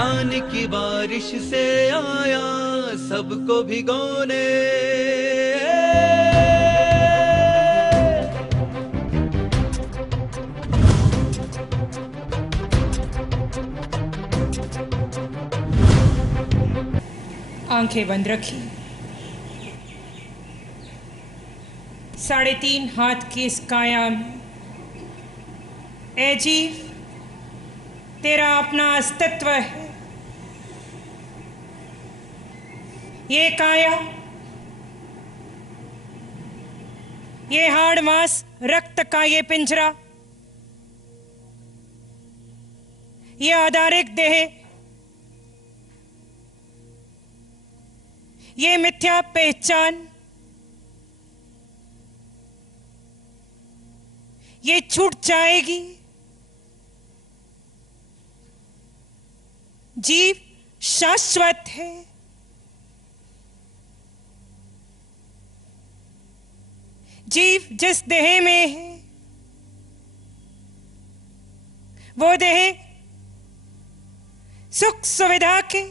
ज्ञान की बारिश से आया सबको भिगोने। आंखें बंद रखी। 3.5 हाथ की इस काया में ए जीव, तेरा अपना अस्तित्व है। ये काया, ये हाड़ मांस रक्त का ये पिंजरा, ये आधारिक देह, ये मिथ्या पहचान, ये छूट जाएगी। जीव शाश्वत है। जीव जिस देह में है वो देह सुख सुविधा के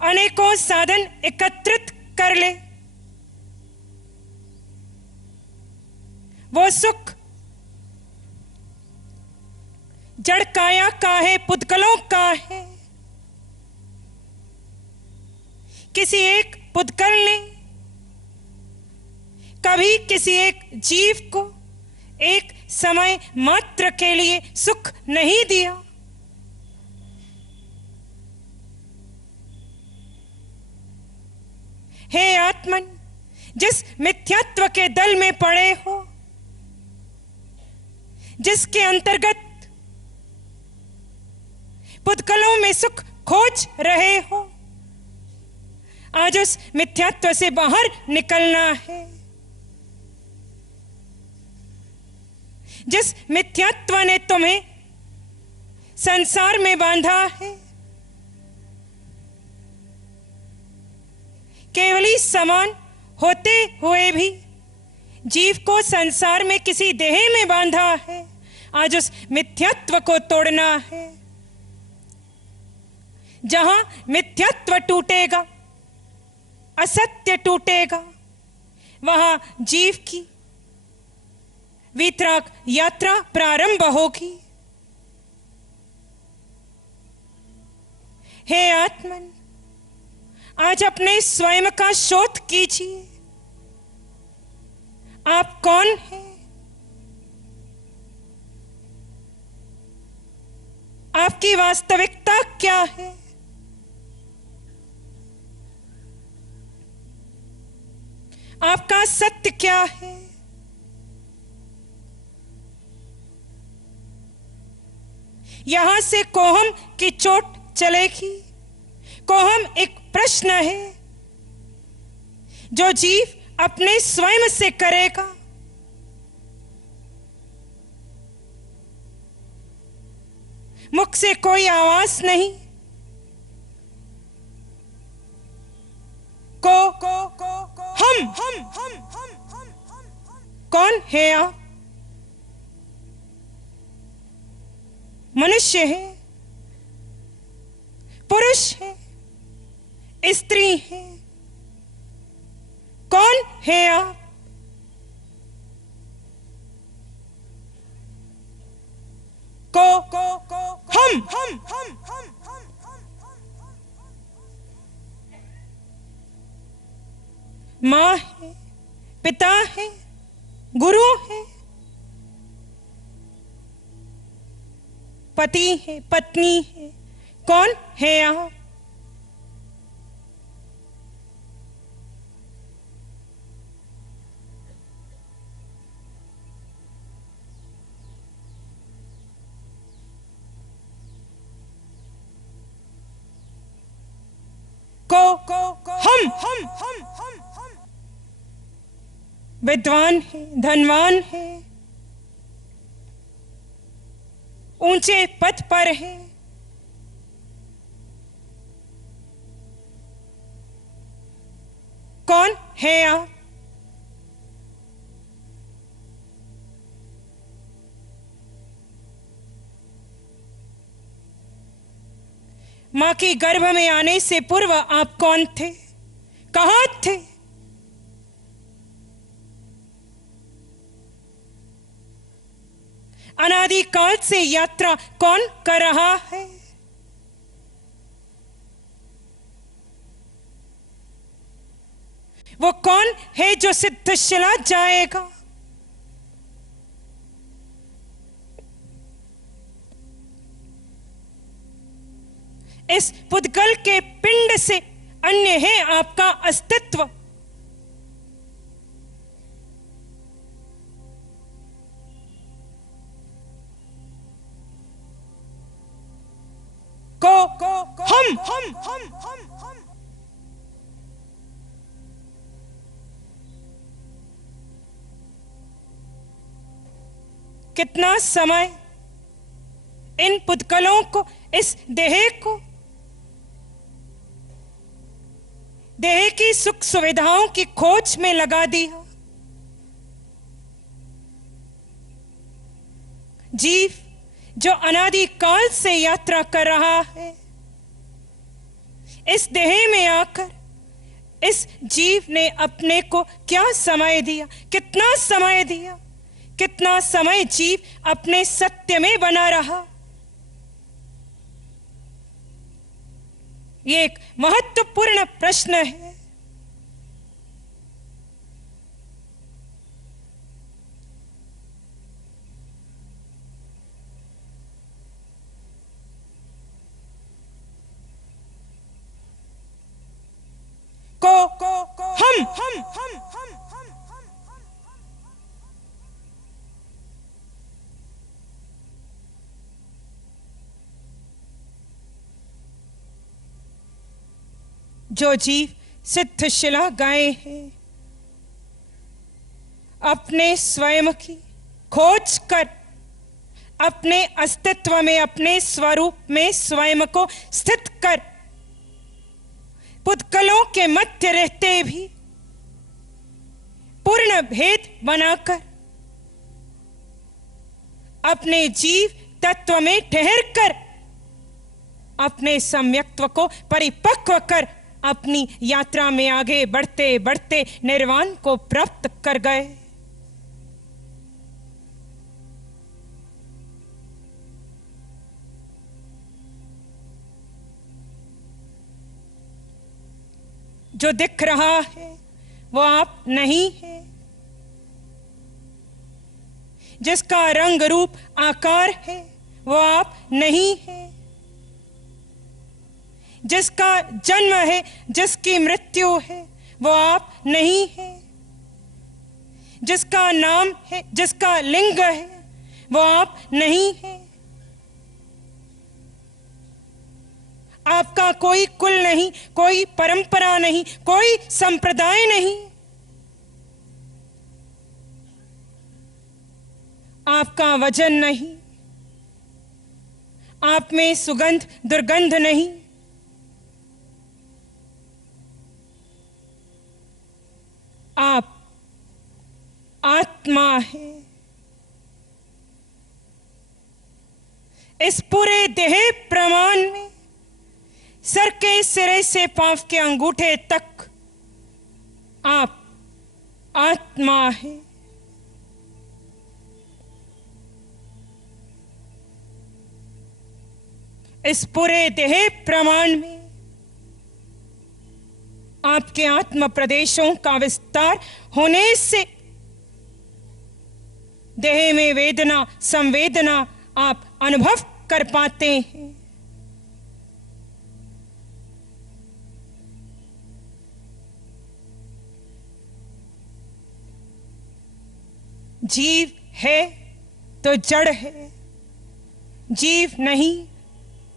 अनेकों साधन एकत्रित कर ले। वो सुख जड़ काया का है, पुद्गलों का है। किसी एक पुद्गल ने कभी किसी एक जीव को एक समय मात्र के लिए सुख नहीं दिया। हे आत्मन, जिस मिथ्यात्व के दल में पड़े हो, जिसके अंतर्गत पुद्गलों में सुख खोज रहे हो, आज उस मिथ्यात्व से बाहर निकलना है। जिस मिथ्यात्व ने तुम्हें संसार में बांधा है, केवली समान होते हुए भी जीव को संसार में किसी देह में बांधा है। आज उस मिथ्यात्व को तोड़ना है। जहां मिथ्यात्व टूटेगा, असत्य टूटेगा, वहां जीव की वितराग यात्रा प्रारंभ होगी। हे आत्मन, आज अपने स्वयं का शोध कीजिए। आप कौन हैं? आपकी वास्तविकता क्या है? आपका सत्य क्या है? यहां से कोहम की चोट चलेगी। कोहम एक प्रश्न है जो जीव अपने स्वयं से करेगा। मुख से कोई आवाज नहीं। हम कौन है आप? मनुष्य है, पुरुष है, स्त्री है। कौन है आप? हम माँ है, पिता है, गुरु है, पति है, पत्नी है। कौन है आप? हम विद्वान है, धनवान है, ऊंचे पद पर है। कौन है आप? मां की गर्भ में आने से पूर्व आप कौन थे, कहां थे? अनादिकाल से यात्रा कौन कर रहा है? वो कौन है जो सिद्धशिला जाएगा? इस पुद्गल के पिंड से अन्य है आपका अस्तित्व। हम कितना समय इन पुद्गलों को, इस देह को, देह की सुख सुविधाओं की खोज में लगा दिया। जीव जो अनादिकाल से यात्रा कर रहा है, इस देह में आकर इस जीव ने अपने को क्या समय दिया, कितना समय दिया, कितना समय जीव अपने सत्य में बना रहा। ये एक महत्वपूर्ण प्रश्न है। हम जो जीव सिद्धशिला गए हैं, अपने स्वयं की खोज कर अपने अस्तित्व में, अपने स्वरूप में स्वयं को स्थित कर, पुद्गलों के मध्य रहते भी पूर्ण भेद बनाकर अपने जीव तत्व में ठहर कर अपने सम्यक्त्व को परिपक्व कर अपनी यात्रा में आगे बढ़ते बढ़ते निर्वाण को प्राप्त कर गए। जो दिख रहा है वो आप नहीं है, जिसका रंग रूप आकार है वो आप नहीं है, जिसका जन्म है, जिसकी मृत्यु है वो आप नहीं है, जिसका नाम है, जिसका लिंग है वो आप नहीं है। आपका कोई कुल नहीं, कोई परंपरा नहीं, कोई संप्रदाय नहीं। आपका वजन नहीं, आप में सुगंध दुर्गंध नहीं। आप आत्मा है। इस पूरे देह प्रमाण में सर के सिरे से पांव के अंगूठे तक आप आत्मा है। इस पूरे देह प्रमाण में आपके आत्म प्रदेशों का विस्तार होने से देह में वेदना संवेदना आप अनुभव कर पाते हैं। जीव है तो जड़ है, जीव नहीं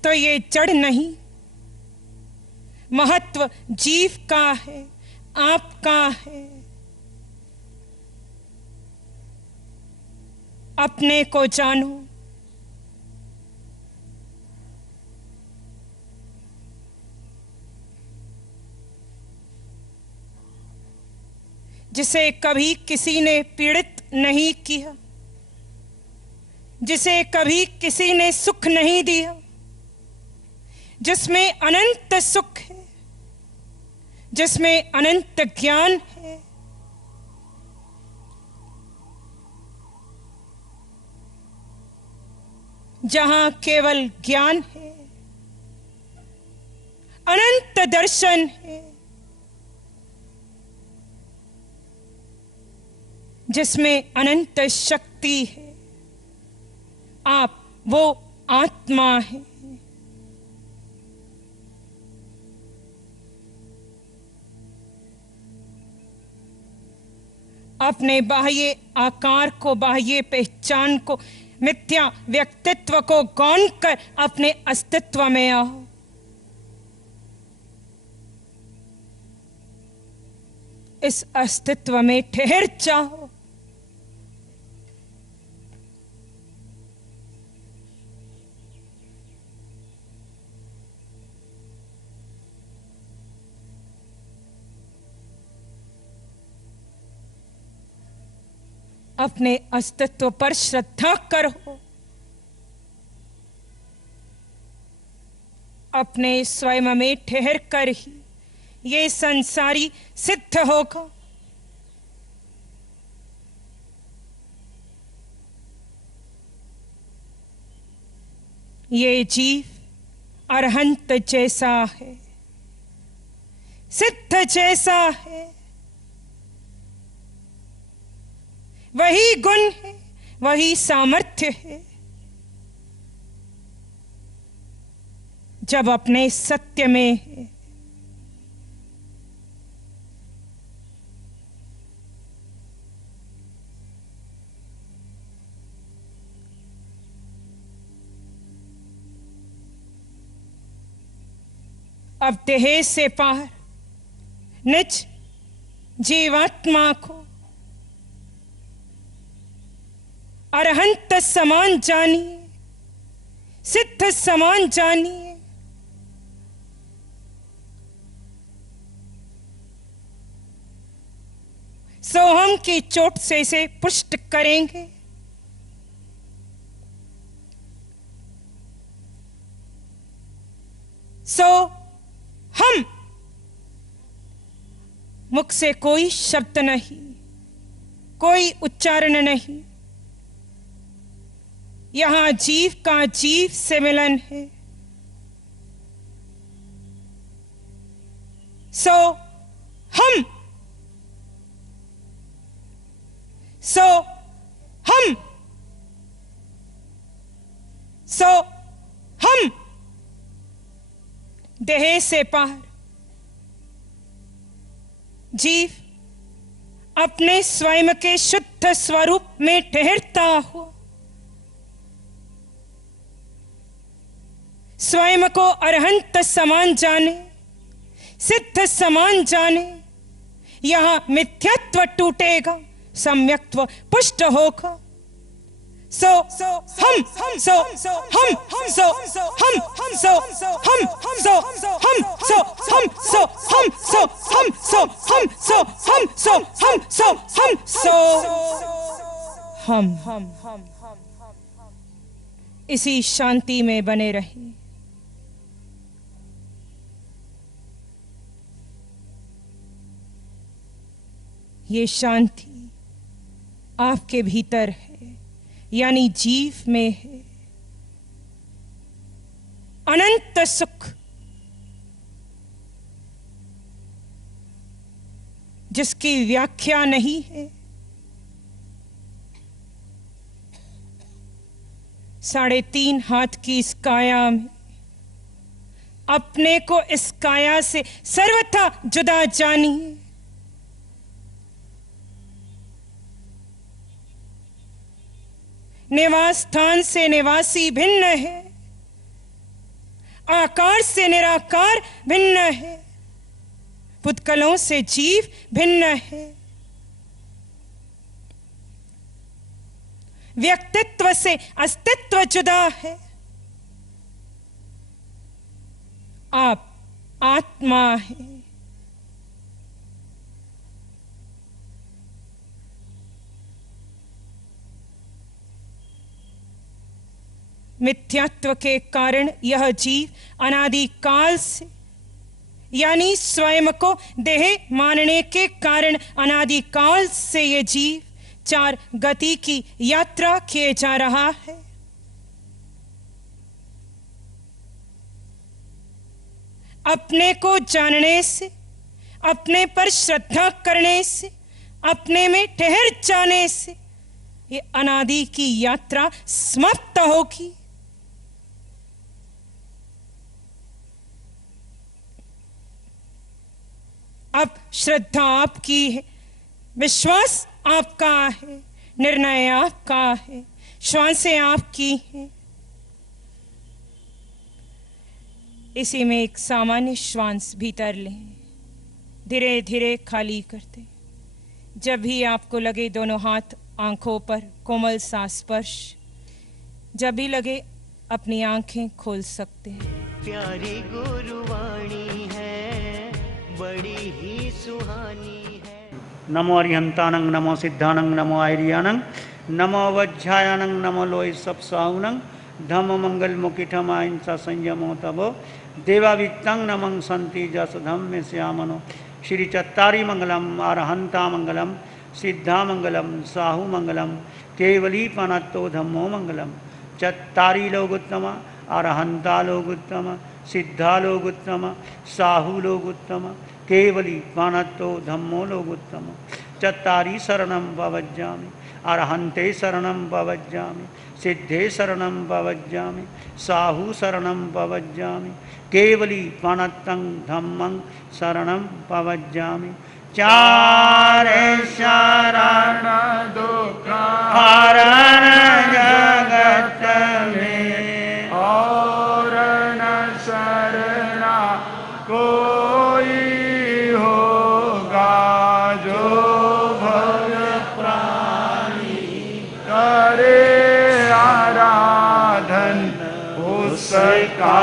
तो ये जड़ नहीं। महत्व जीव का है, आपका है। अपने को जानो। जिसे कभी किसी ने पीड़ित नहीं किया, जिसे कभी किसी ने सुख नहीं दिया, जिसमें अनंत सुख है, जिसमें अनंत ज्ञान है, जहां केवल ज्ञान है, अनंत दर्शन है, जिसमें अनंत शक्ति है। आप वो आत्मा है। अपने बाह्य आकार को, बाह्य पहचान को, मिथ्या व्यक्तित्व को गौण कर अपने अस्तित्व में आओ। इस अस्तित्व में ठहर जाओ। अपने अस्तित्व पर श्रद्धा करो। अपने स्वयं में ठहर कर ही ये संसारी सिद्ध होगा। ये जीव अरहंत जैसा है, सिद्ध जैसा है। वही गुण है, वही सामर्थ्य है। जब अपने सत्य में है, अब देह से पार निज जीवात्मा को अरहंत समान जानिए, सिद्ध समान जानिए। सोहम की चोट से इसे पुष्ट करेंगे। सो हम, मुख से कोई शब्द नहीं, कोई उच्चारण नहीं। यहां जीव का जीव से मिलन है। सो हम, सो हम, सो हम, देह से पार जीव अपने स्वयं के शुद्ध स्वरूप में ठहरता हुआ स्वयं को अरहंत समान जाने, सिद्ध समान जाने। यहां मिथ्यात्व टूटेगा, सम्यक्त्व पुष्ट होगा। सो हम, सो हम, सो हम, सो हम, सो हम, सो हम, सो हम, सो हम, सो हम, सो हम, सो हम, सो हम, सो हम। इसी शांति में बने रहिए। ये शांति आपके भीतर है, यानी जीव में है। अनंत सुख जिसकी व्याख्या नहीं है। 3.5 हाथ की इस काया में अपने को इस काया से सर्वथा जुदा जानिए। निवास स्थान से निवासी भिन्न है, आकार से निराकार भिन्न है, पुतकलों से जीव भिन्न है, व्यक्तित्व से अस्तित्व जुदा है। आप आत्मा है। मिथ्यात्व के कारण यह जीव अनादि काल से, यानी स्वयं को देह मानने के कारण अनादि काल से ये जीव चार गति की यात्रा किए जा रहा है। अपने को जानने से, अपने पर श्रद्धा करने से, अपने में ठहर जाने से ये अनादि की यात्रा समाप्त होगी। अब श्रद्धा आपकी है, विश्वास आपका है, निर्णय आपका है, श्वासें आपकी हैं। इसी में एक सामान्य श्वास भीतर लें, धीरे धीरे खाली करते। जब भी आपको लगे दोनों हाथ आंखों पर कोमल सा स्पर्श, जब भी लगे अपनी आंखें खोल सकते हैं। प्यारी गुरुवाणी है, बड़ी ही सुहानी है। नमो अरिहंतानंग, नमो सिद्धानंग, नमो आयरियानंग, नमो वज्झायानंग, नमो लोय सप्साउनंग, धम्म मंगल मुकिठम अहिंसा संयमो तबो देवावित्तं नमं संति जस धम्म श्यामनो। श्री चत्तारी मंगलम, अरहंता मंगलम, सिद्धा मंगलम, साहु मंगलम, केवली पनत्तो धम्मो मंगलम। चत्तारी लोग उत्तम, अरहंता लोग उत्तम, सिद्धा लोग उत्तम, साहु लोग उत्तम, केवली पनत्तो धम्मो लोग उत्तम। चत्तारी शरणं भवज्जामि, अरहंते शरणं भवज्जामि, सिद्धे शरणं भवज्जामि, साहु शरणं भवज्जामि, केवली पनत्तं धम्मं शरणं भवज्जामि। चारे शरण दुख हरण जगत में, और न शरणा कोई होगा, जो भव प्राणी करे आराधन उसका।